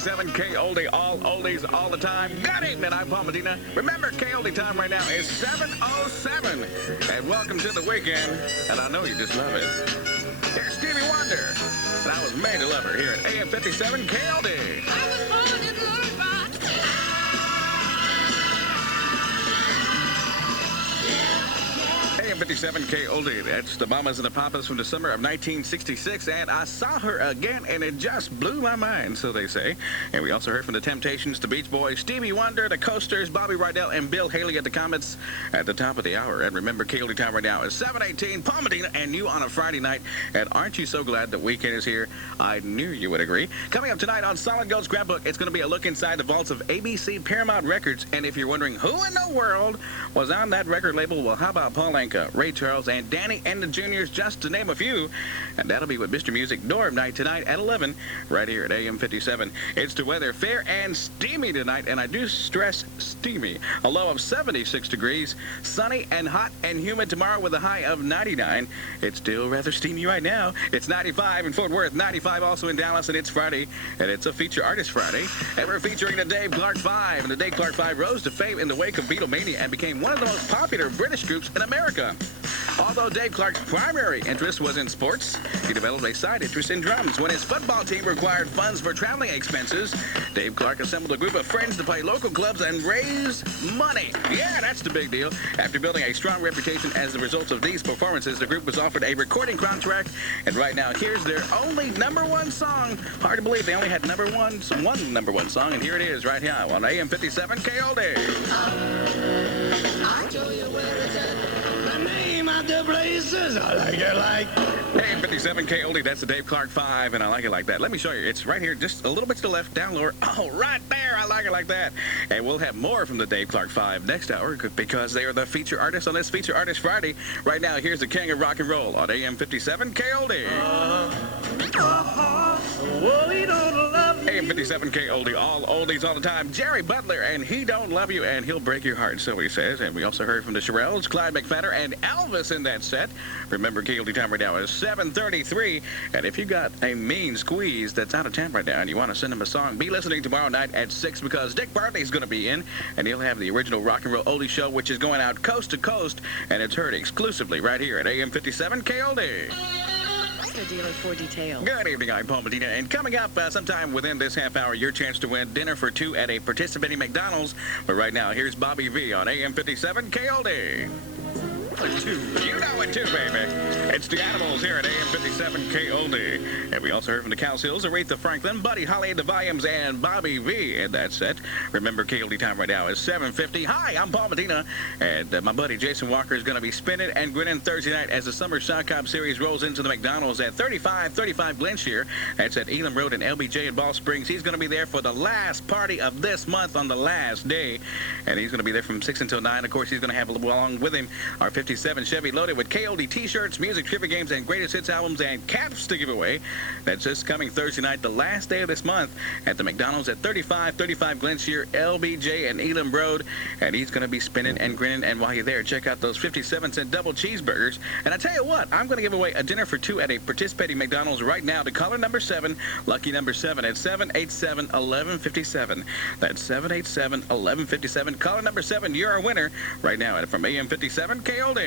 AM57 K-Oldie, all oldies all the time. Good evening, I'm Paul Medina. Remember, K-Oldie time right now is 7:07. And welcome to the weekend, and I know you just love it. Here's Stevie Wonder, and I was made to love her here at AM57 K-Oldie. I was born in love by AM57 K-Oldie, that's the Mamas and the Papas from the summer of 1966, and I saw her again, and it just blew my mind, so they say. And we also heard from the Temptations, the Beach Boys, Stevie Wonder, the Coasters, Bobby Rydell, and Bill Haley at the Comets at the top of the hour. And remember, K-Oldie time right now is 7:18, Paul Medina and you on a Friday night. And aren't you so glad the weekend is here? I knew you would agree. Coming up tonight on Solid Gold Scrapbook, it's going to be a look inside the vaults of ABC Paramount Records. And if you're wondering who in the world was on that record label, well, how about Paul Anka, Ray Charles, and Danny and the Juniors, just to name a few. And that'll be with Mr. Music Dorm Night tonight at 11, right here at AM57. It's the weather, fair and steamy tonight, and I do stress steamy. A low of 76 degrees, sunny and hot and humid tomorrow with a high of 99. It's still rather steamy right now. It's 95 in Fort Worth, 95 also in Dallas, and it's Friday, and it's a Feature Artist Friday. And we're featuring the Dave Clark 5, and the Dave Clark 5 rose to fame in the wake of Beatlemania and became one of the most popular British groups in America. Although Dave Clark's primary interest was in sports, he developed a side interest in drums. When his football team required funds for traveling expenses, Dave Clark assembled a group of friends to play local clubs and raise money. Yeah, that's the big deal. After building a strong reputation as a result of these performances, the group was offered a recording contract, and right now, here's their only #1 song. Hard to believe they only had one number one song, and here it is right now on AM57 K-Oldie. I'll show you where it's at. The name of the places I like it like. AM57 K-Oldie, that's the Dave Clark 5, and I like it like that. Let me show you. It's right here, just a little bit to the left, down lower. Oh, right there. I like it like that. And we'll have more from the Dave Clark 5 next hour because they are the feature artists on this Feature Artist Friday. Right now, here's the king of rock and roll on AM57 K-Oldie. AM57 K-Oldie, all oldies all the time. Jerry Butler, and he don't love you, and he'll break your heart, so he says. And we also heard from the Shirelles, Clyde McPhatter, and Elvis in that set. Remember, K-Oldie time right now is 7:33. And if you got a mean squeeze that's out of town right now and you want to send him a song, be listening tomorrow night at 6 because Dick Bartley's going to be in, and he'll have the original Rock and Roll Oldie Show, which is going out coast to coast, and it's heard exclusively right here at AM57 K-Oldie. Dealer for details. Good evening, I'm Paul Medina, and coming up sometime within this half hour, your chance to win dinner for two at a participating McDonald's. But right now, here's Bobby V on AM57 K-Oldie. You know it too, baby. It's the Animals here at AM57 K-Oldie. And we also heard from the Cows Hills, Aretha Franklin, Buddy Holly, the Volumes, and Bobby V in that set. Remember, K-Oldie time right now is 7:50. Hi, I'm Paul Medina, and my buddy Jason Walker is going to be spinning and grinning Thursday night as the Summer Sock Hop Series rolls into the McDonald's at 3535 Glenshire. That's at Elam Road and LBJ in Ball Springs. He's going to be there for the last party of this month on the last day, and he's going to be there from 6 until 9. Of course, he's going to have along with him our 57 Chevy loaded with K-Oldie t-shirts, music, trivia games, and greatest hits albums and caps to give away. That's just coming Thursday night, the last day of this month, at the McDonald's at 3535 Glenshire, LBJ, and Elam Road. And he's going to be spinning and grinning. And while you're there, check out those 57-cent double cheeseburgers. And I tell you what, I'm going to give away a dinner for two at a participating McDonald's right now to caller number 7, lucky number 7 at 787-1157. That's 787-1157. Caller number 7, you're our winner right now from AM57 K-Oldie.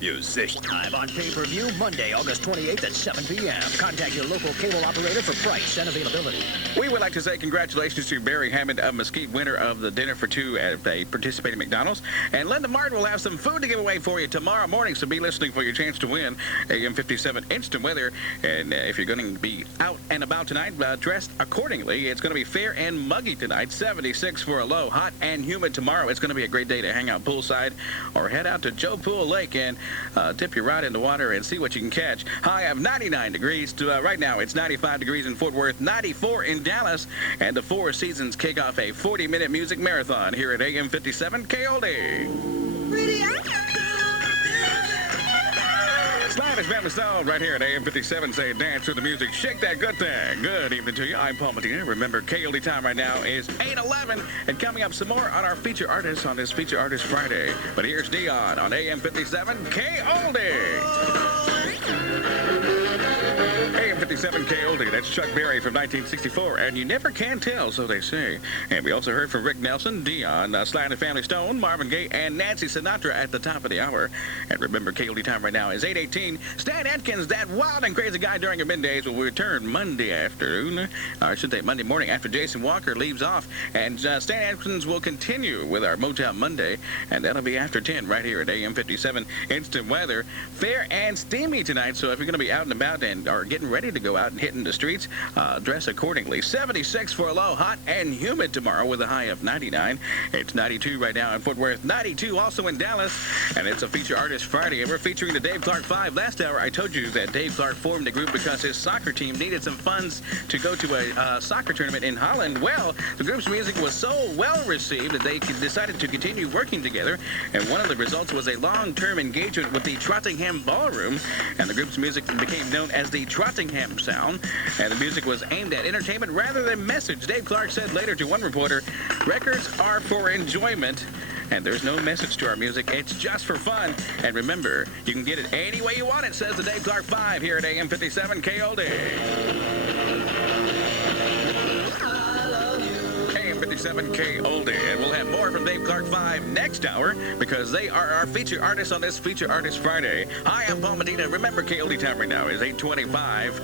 Music. Live on pay-per-view Monday, August 28th at 7 p.m. Contact your local cable operator for price and availability. We would like to say congratulations to Barry Hammond of Mesquite, winner of the dinner for two at a participating McDonald's. And Linda Martin will have some food to give away for you tomorrow morning, so be listening for your chance to win AM57 instant weather. And if you're going to be out and about tonight, dressed accordingly. It's going to be fair and muggy tonight, 76 for a low, hot and humid tomorrow. It's going to be a great day to hang out poolside or head out to Joe Pool Lake and dip your rod in the water and see what you can catch. High of 99 degrees. Right now, it's 95 degrees in Fort Worth, 94 in Dallas, and the Four Seasons kick off a 40-minute music marathon here at AM57 K-Oldie. Slide is Family Stone right here at AM57. Say dance to the music. Shake that good thing. Good evening to you. I'm Paul Medina. Remember, K-Oldie time right now is 8:11. And coming up some more on our feature artists on this Feature Artist Friday. But here's Dion on AM57 K-Oldie. AM57 AM57 K-Oldie. That's Chuck Berry from 1964. And you never can tell, so they say. And we also heard from Rick Nelson, Dion, Sly and the Family Stone, Marvin Gaye, and Nancy Sinatra at the top of the hour. And remember, K-Oldie time right now is 8:18. Stan Atkins, that wild and crazy guy during your middays, will return Monday afternoon. Or I should say Monday morning after Jason Walker leaves off. And Stan Atkins will continue with our Motown Monday. And that'll be after 10 right here at AM57. Instant weather. Fair and steamy tonight. So if you're going to be out and about and are getting ready to go out and hitting the streets, dress accordingly. 76 for a low, hot and humid tomorrow with a high of 99. It's 92 right now in Fort Worth, 92 also in Dallas, and it's a Feature Artist Friday, and we're featuring the Dave Clark 5. Last hour, I told you that Dave Clark formed a group because his soccer team needed some funds to go to a soccer tournament in Holland. Well, the group's music was so well received that they decided to continue working together, and one of the results was a long-term engagement with the Trottingham Ballroom, and the group's music became known as the Trottingham Sound, and the music was aimed at entertainment rather than message. Dave Clark said later to one reporter, "Records are for enjoyment, and there's no message to our music. It's just for fun. And remember, you can get it any way you want it," says the Dave Clark 5 here at AM57 K-Oldie. AM57 K-Oldie, and we'll have more from Dave Clark 5 next hour because they are our feature artists on this Feature Artist Friday. Hi, I'm Paul Medina. Remember, K-Oldie time right now is 8:25,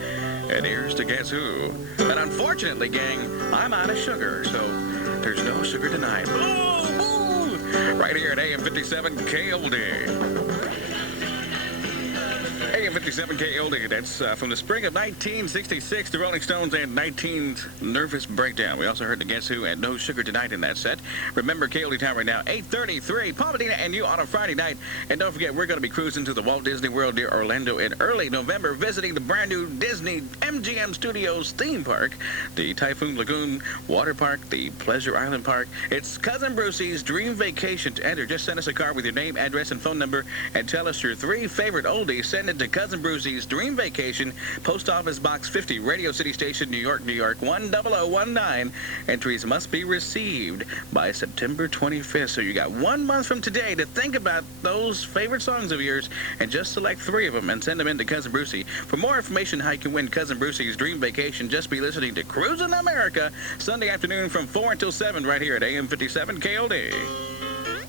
and here's to Guess Who. And unfortunately, gang, I'm out of sugar, so there's no sugar tonight. Boo, boo. Right here at AM57 K-Oldie. AM57 K-Oldie, that's from the spring of 1966, the Rolling Stones and 19's Nervous Breakdown. We also heard the Guess Who and No Sugar Tonight in that set. Remember, K-Oldie time right now, 8:33. Paul Medina and you on a Friday night. And don't forget, we're going to be cruising to the Walt Disney World near Orlando in early November, visiting the brand new Disney MGM Studios theme park, the Typhoon Lagoon Water Park, the Pleasure Island Park. It's Cousin Brucey's Dream Vacation. To enter, just send us a card with your name, address, and phone number, and tell us your 3 favorite oldies. Send it to Cousin Brucey's Dream Vacation, Post Office Box 50, Radio City Station, New York, New York, 10019. Entries must be received by September 25th. So you got 1 month from today to think about those favorite songs of yours and just select 3 of them and send them in to Cousin Brucey. For more information how you can win Cousin Brucey's Dream Vacation, just be listening to Cruisin' America Sunday afternoon from 4 until 7 right here at AM57 K-Oldie.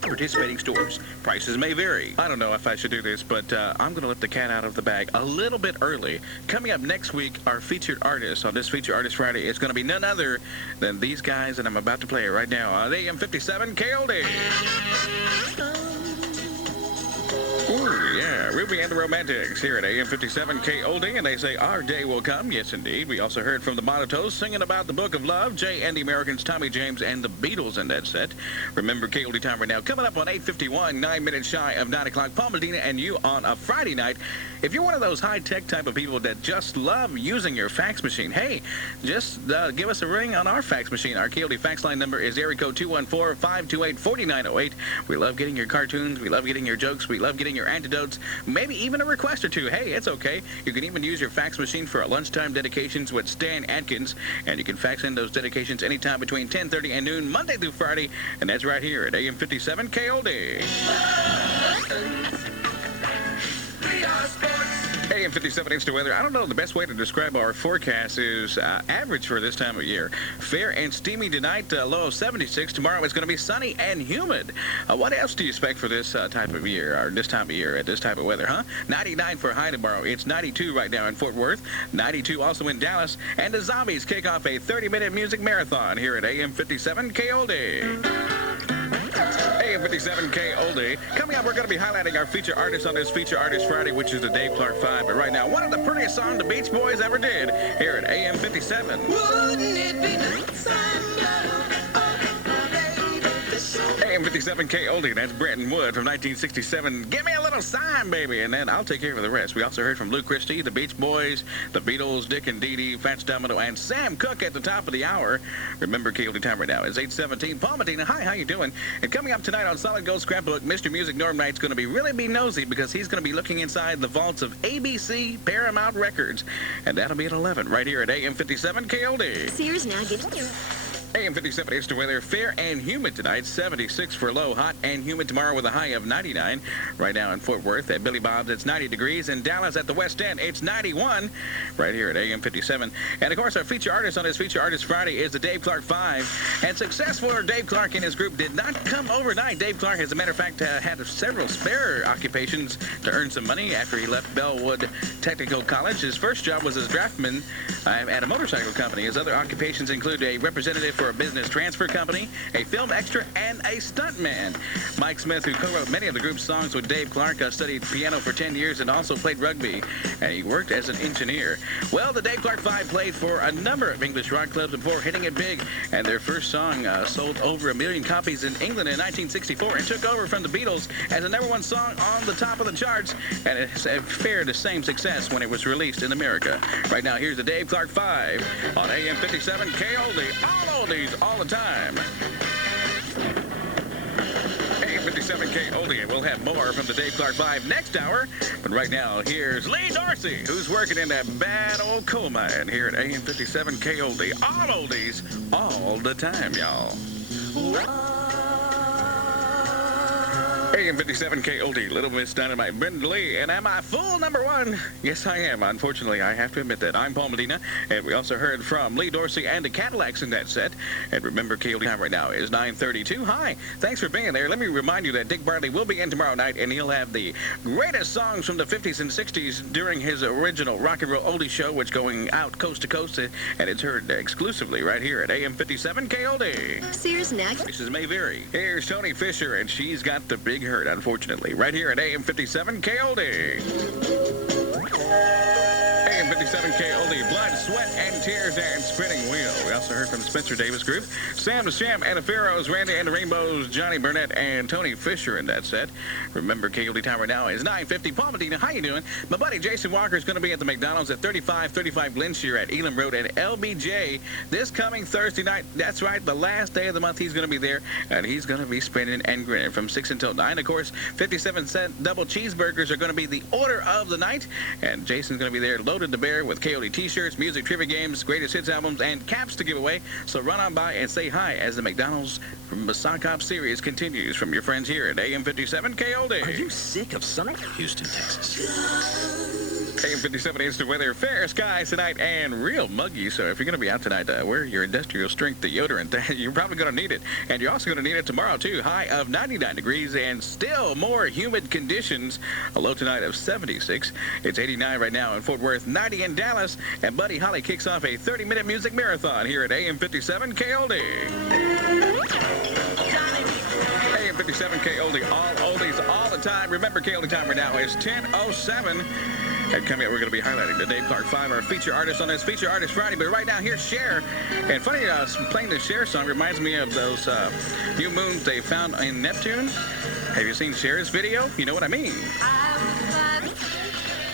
Participating stores. Prices may vary. I don't know if I should do this, but I'm going to let the cat out of the bag a little bit early. Coming up next week, our featured artist on this Feature Artist Friday is going to be none other than these guys, and I'm about to play it right now on AM57 K-Oldie. Ooh, yeah, Ruby and the Romantics here at AM57 K-Oldie, and they say our day will come. Yes, indeed. We also heard from the Monotos singing about the Book of Love, Jay and the Americans, Tommy James, and the Beatles in that set. Remember, K-Oldie time right now, coming up on 8:51, 9 minutes shy of 9 o'clock. Paul Medina and you on a Friday night. If you're one of those high-tech type of people that just love using your fax machine, hey, just give us a ring on our fax machine. Our K-Oldie fax line number is area code 214-528-4908. We love getting your cartoons. We love getting your jokes. We love getting your antidotes, maybe even a request or two. Hey, it's okay. You can even use your fax machine for lunchtime dedications with Stan Atkins, and you can fax in those dedications anytime between 10:30 and noon, Monday through Friday, and that's right here at AM57 K-Oldie. AM57 Instant Weather. I don't know the best way to describe our forecast is average for this time of year. Fair and steamy tonight, low of 76. Tomorrow it's going to be sunny and humid. What else do you expect for this type of year, or this time of year, at this type of weather, huh? 99 for high tomorrow. It's 92 right now in Fort Worth. 92 also in Dallas. And the Zombies kick off a 30-minute music marathon here at AM57 K-Oldie. AM57 K-Oldie. Coming up, we're going to be highlighting our feature artists on this Feature Artist Friday, which is the Dave Clark 5. But right now, one of the prettiest songs the Beach Boys ever did here at AM57. Wouldn't it be nice? AM57 K-Oldie, that's Brenton Wood from 1967. Give me a little sign, baby, and then I'll take care of the rest. We also heard from Lou Christie, the Beach Boys, the Beatles, Dick and Dee Dee, Fats Domino, and Sam Cooke at the top of the hour. Remember, K-Oldie time right now is 8:17. Paul Medina, hi, how you doing? And coming up tonight on Solid Gold Scrapbook, Mr. Music Norm Knight's going to be nosy because he's going to be looking inside the vaults of ABC Paramount Records, and that'll be at 11 right here at AM57 K-Oldie. Sears now gives you AM57 is the weather. Fair and humid tonight. 76 for low. Hot and humid tomorrow with a high of 99. Right now in Fort Worth at Billy Bob's, it's 90 degrees. In Dallas at the West End, it's 91. Right here at AM57. And, of course, our feature artist on this Feature Artist Friday is the Dave Clark 5. And success for Dave Clark and his group did not come overnight. Dave Clark, as a matter of fact, had several spare occupations to earn some money after he left Bellwood Technical College. His first job was as draftsman at a motorcycle company. His other occupations include a representative for a business transfer company, a film extra, and a stuntman. Mike Smith, who co-wrote many of the group's songs with Dave Clark, studied piano for 10 years and also played rugby, and he worked as an engineer. Well, the Dave Clark 5 played for a number of English rock clubs before hitting it big, and their first song sold over 1 million copies in England in 1964 and took over from the Beatles as a #1 song on the top of the charts, and it fared the same success when it was released in America. Right now, here's the Dave Clark 5 on AM57 K-Oldie. All oldies, all the time. AM57 K-Oldie, and we'll have more from the Dave Clark 5 next hour. But right now, here's Lee Dorsey, who's working in that bad old coal mine here at AM57 K-Oldie. All oldies, all the time, y'all. AM57 K-Oldie, Little Miss Dynamite, Brenda Lee, and am I fool #1? Yes, I am. Unfortunately, I have to admit that. I'm Paul Medina, and we also heard from Lee Dorsey and the Cadillacs in that set. And remember, K-Oldie time right now is 9:32. Hi, thanks for being there. Let me remind you that Dick Bartley will be in tomorrow night, and he'll have the greatest songs from the 50s and 60s during his original rock and roll oldie show, which going out coast to coast, and it's heard exclusively right here at AM57 K-Oldie. Sears next. Places may vary. Here's Tony Fisher, and she's got the big hurt, unfortunately, right here at AM57 K-Oldie. AM57 K-Oldie, Blood, Sweat, and Tears, and Spinning Wheel. We also heard from Spencer Davis Group, Sam the Sham, and the Pharaohs, Randy and the Rainbows, Johnny Burnett, and Tony Fisher in that set. Remember, K-Oldie time right now is 9:50. Paul Medina, how you doing? My buddy Jason Walker is going to be at the McDonald's at 3535 Glenshire at Elam Road at LBJ this coming Thursday night. That's right, the last day of the month he's going to be there, and he's going to be spinning and grinning from 6 until 9. Of course, 57-cent double cheeseburgers are going to be the order of the night, and Jason's going to be there loaded to bear with K-Oldie t-shirts, music trivia games, greatest hits albums, and caps to give away. So run on by and say hi as the McDonald's from the Sock Hop series continues from your friends here at AM57 K-Oldie. Are you sick of sunny Houston, Texas? AM57 is the weather. Fair skies tonight and real muggy. So if you're going to be out tonight, wear your industrial strength deodorant. You're probably going to need it. And you're also going to need it tomorrow, too. High of 99 degrees and still more humid conditions. A low tonight of 76. It's 89 right now in Fort Worth, 90 in Dallas. And Buddy Holly kicks off a 30-minute music marathon here at AM57 K-Oldie. AM57 K-Oldie, all oldies, all the time. Remember, K-Oldie time right now is 10:07. And coming up, we're going to be highlighting the Dave Clark 5, our feature artist on this Feature Artist Friday. But right now, here's Cher. And funny, playing the Cher song reminds me of those new moons they found in Neptune. Have you seen Cher's video? You know what I mean.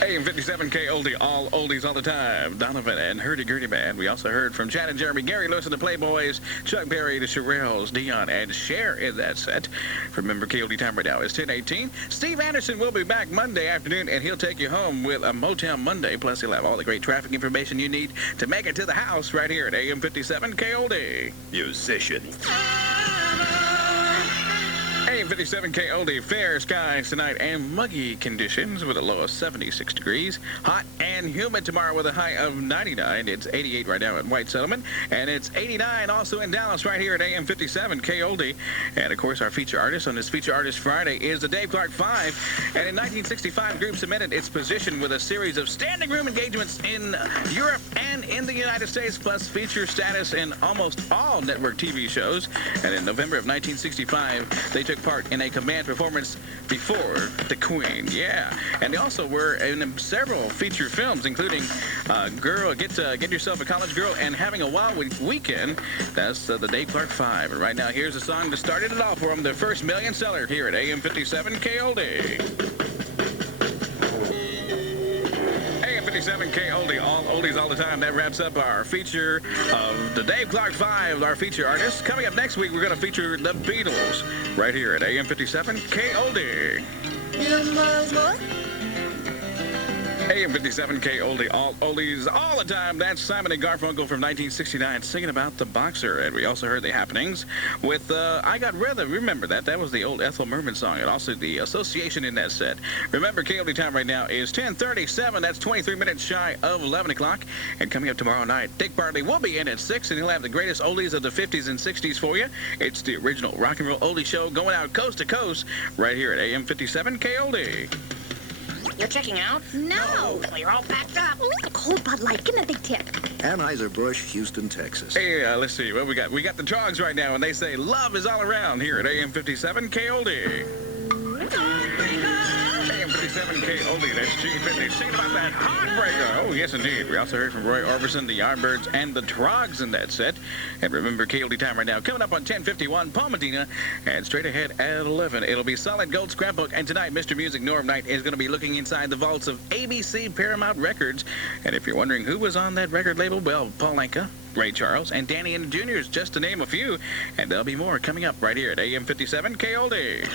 AM57 K-Oldie, all oldies all the time. Donovan and Hurdy-Gurdy Man. We also heard from Chad and Jeremy, Gary Lewis and the Playboys, Chuck Berry, the Shirelles, Dion, and Cher in that set. Remember, K-Oldie time right now is 10:18. Steve Anderson will be back Monday afternoon, and he'll take you home with a Motown Monday. Plus, he'll have all the great traffic information you need to make it to the house right here at AM57 K-Oldie. Musician. AM57 K-Oldie, fair skies tonight and muggy conditions with a low of 76 degrees. Hot and humid tomorrow with a high of 99. It's 88 right now at White Settlement, and it's 89 also in Dallas right here at AM57 K-Oldie. And, of course, our feature artist on this Feature Artist Friday is the Dave Clark 5. And in 1965, the group cemented its position with a series of standing room engagements in Europe and in the United States, plus feature status in almost all network TV shows. And in November of 1965, they took part in a command performance before the Queen. Yeah. And they also were in several feature films, including Girl, Get Yourself a College Girl, and Having a Wild Weekend. That's the Dave Clark 5. And right now, here's a song that started it off for them, their first million seller here at AM57 K-Oldie. AM57 K-Oldie, all oldies all the time. That wraps up our feature of the Dave Clark 5, our feature artist. Coming up next week, we're going to feature the Beatles right here at AM57 K-Oldie. AM57 K-Oldie, all oldies all the time. That's Simon and Garfunkel from 1969 singing about the boxer. And we also heard the happenings with I Got Rhythm. Remember that? That was the old Ethel Merman song. And also the association in that set. Remember, K-Oldie time right now is 10:37. That's 23 minutes shy of 11 o'clock. And coming up tomorrow night, Dick Bartley will be in at 6, and he'll have the greatest oldies of the 50s and 60s for you. It's the original rock and roll oldie show going out coast to coast right here at AM57 K-Oldie. You're checking out? No. Well, you're all packed up. A cold Bud Light. Give me a big tip. Anheuser-Busch, Houston, Texas. Hey, let's see what we got. We got the Trogs right now, and they say love is all around here at AM57 K-Oldie. AM57 K-Oldie, that's G50. Singing about that heartbreaker. Oh, yes, indeed. We also heard from Roy Orbison, the Yardbirds, and the Trogs in that set. And remember, K-Oldie time right now, coming up on 10:51, Paul Medina, and straight ahead at 11, it'll be Solid Gold Scrapbook. And tonight, Mr. Music Norm Knight is going to be looking inside the vaults of ABC Paramount Records. And if you're wondering who was on that record label, well, Paul Anka, Ray Charles, and Danny and the Juniors, just to name a few. And there'll be more coming up right here at AM57 K-Oldie.